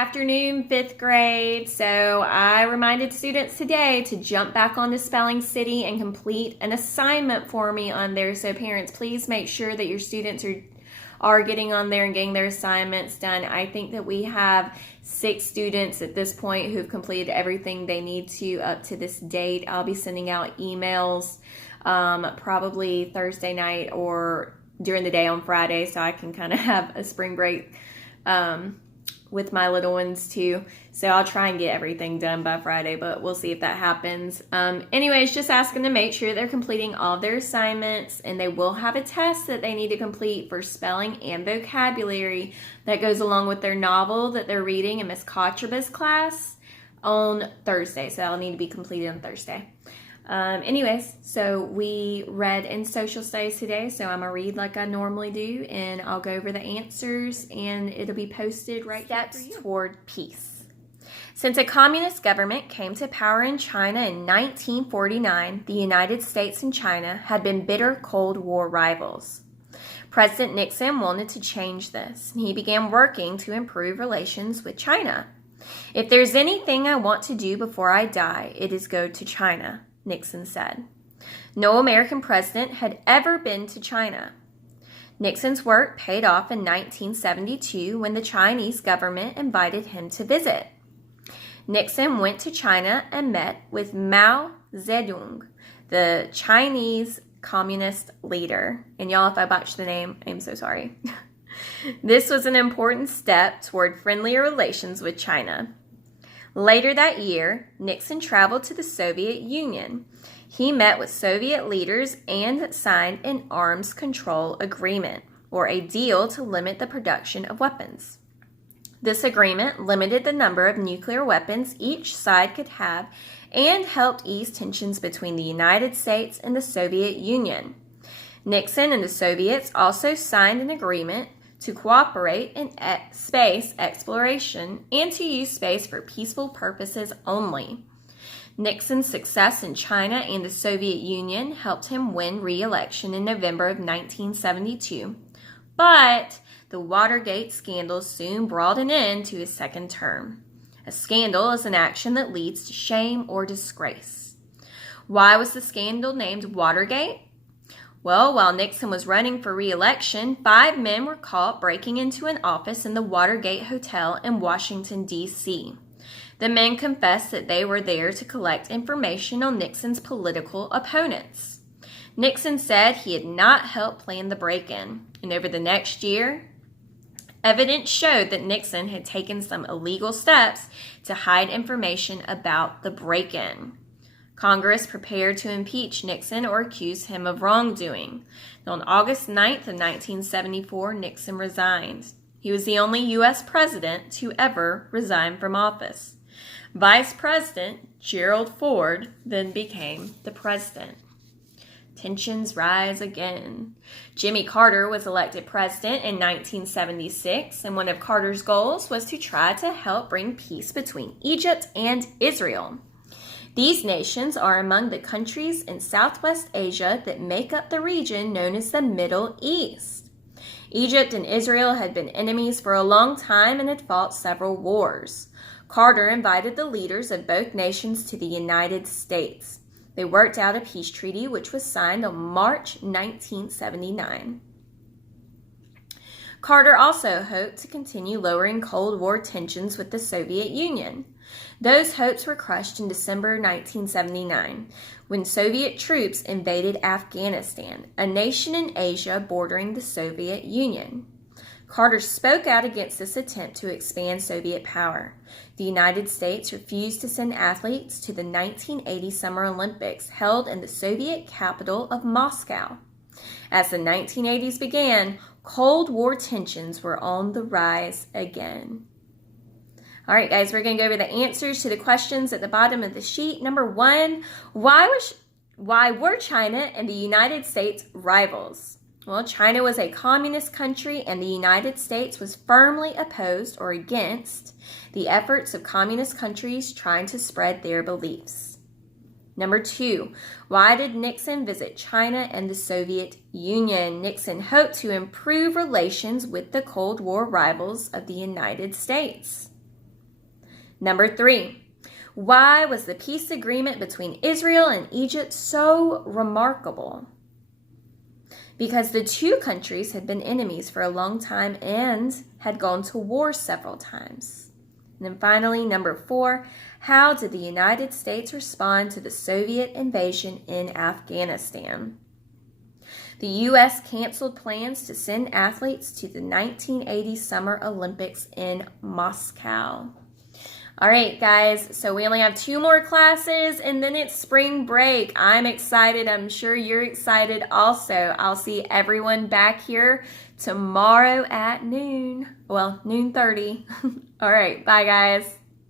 afternoon, 5th grade. So I reminded students today to jump back onto Spelling City and complete an assignment for me on there. So parents, please make sure that your students are getting on there and getting their assignments done. I think that we have 6 students at this point who've completed everything they need to up to this date. I'll be sending out emails probably Thursday night or during the day on Friday, so I can kind of have a spring break with my little ones too. So I'll try and get everything done by Friday, but we'll see if that happens. Anyways, just asking to make sure they're completing all their assignments, and they will have a test that they need to complete for spelling and vocabulary that goes along with their novel that they're reading in Miss Kotraba's class on Thursday. So that'll need to be completed on Thursday. Anyways, so we read in social studies today, so I'm going to read like I normally do, and I'll go over the answers, and it'll be posted right here for you. Steps toward peace. Since a communist government came to power in China in 1949, the United States and China had been bitter Cold War rivals. President Nixon wanted to change this, and he began working to improve relations with China. "If there's anything I want to do before I die, it is go to China," Nixon said. No American president had ever been to China. Nixon's work paid off in 1972 when the Chinese government invited him to visit. Nixon went to China and met with Mao Zedong, the Chinese communist leader. And y'all, if I botched the name, I'm so sorry. This was an important step toward friendlier relations with China. Later that year, Nixon traveled to the Soviet Union. He met with Soviet leaders and signed an arms control agreement, or a deal to limit the production of weapons. This agreement limited the number of nuclear weapons each side could have and helped ease tensions between the United States and the Soviet Union. Nixon and the Soviets also signed an agreement to cooperate in space exploration and to use space for peaceful purposes only. Nixon's success in China and the Soviet Union helped him win re-election in November of 1972, but the Watergate scandal soon brought an end to his second term. A scandal is an action that leads to shame or disgrace. Why was the scandal named Watergate? Well, while Nixon was running for re-election, 5 men were caught breaking into an office in the Watergate Hotel in Washington, D.C. The men confessed that they were there to collect information on Nixon's political opponents. Nixon said he had not helped plan the break-in, and over the next year, evidence showed that Nixon had taken some illegal steps to hide information about the break-in. Congress prepared to impeach Nixon or accuse him of wrongdoing. On August 9th of 1974, Nixon resigned. He was the only U.S. president to ever resign from office. Vice President Gerald Ford then became the president. Tensions rise again. Jimmy Carter was elected president in 1976, and one of Carter's goals was to try to help bring peace between Egypt and Israel. These nations are among the countries in Southwest Asia that make up the region known as the Middle East. Egypt and Israel had been enemies for a long time and had fought several wars. Carter invited the leaders of both nations to the United States. They worked out a peace treaty which was signed on March 1979. Carter also hoped to continue lowering Cold War tensions with the Soviet Union. Those hopes were crushed in December 1979 when Soviet troops invaded Afghanistan, a nation in Asia bordering the Soviet Union. Carter spoke out against this attempt to expand Soviet power. The United States refused to send athletes to the 1980 Summer Olympics held in the Soviet capital of Moscow. As the 1980s began, Cold War tensions were on the rise again. All right, guys, we're going to go over the answers to the questions at the bottom of the sheet. Number 1, why were China and the United States rivals? Well, China was a communist country, and the United States was firmly opposed or against the efforts of communist countries trying to spread their beliefs. Number 2, why did Nixon visit China and the Soviet Union? Nixon hoped to improve relations with the Cold War rivals of the United States. Number 3, why was the peace agreement between Israel and Egypt so remarkable? Because the two countries had been enemies for a long time and had gone to war several times. And then finally, number 4, how did the United States respond to the Soviet invasion in Afghanistan? The U.S. canceled plans to send athletes to the 1980 Summer Olympics in Moscow. All right, guys, so we only have 2 more classes, and then it's spring break. I'm excited. I'm sure you're excited also. I'll see everyone back here tomorrow at noon. Well, noon 30. All right, bye, guys.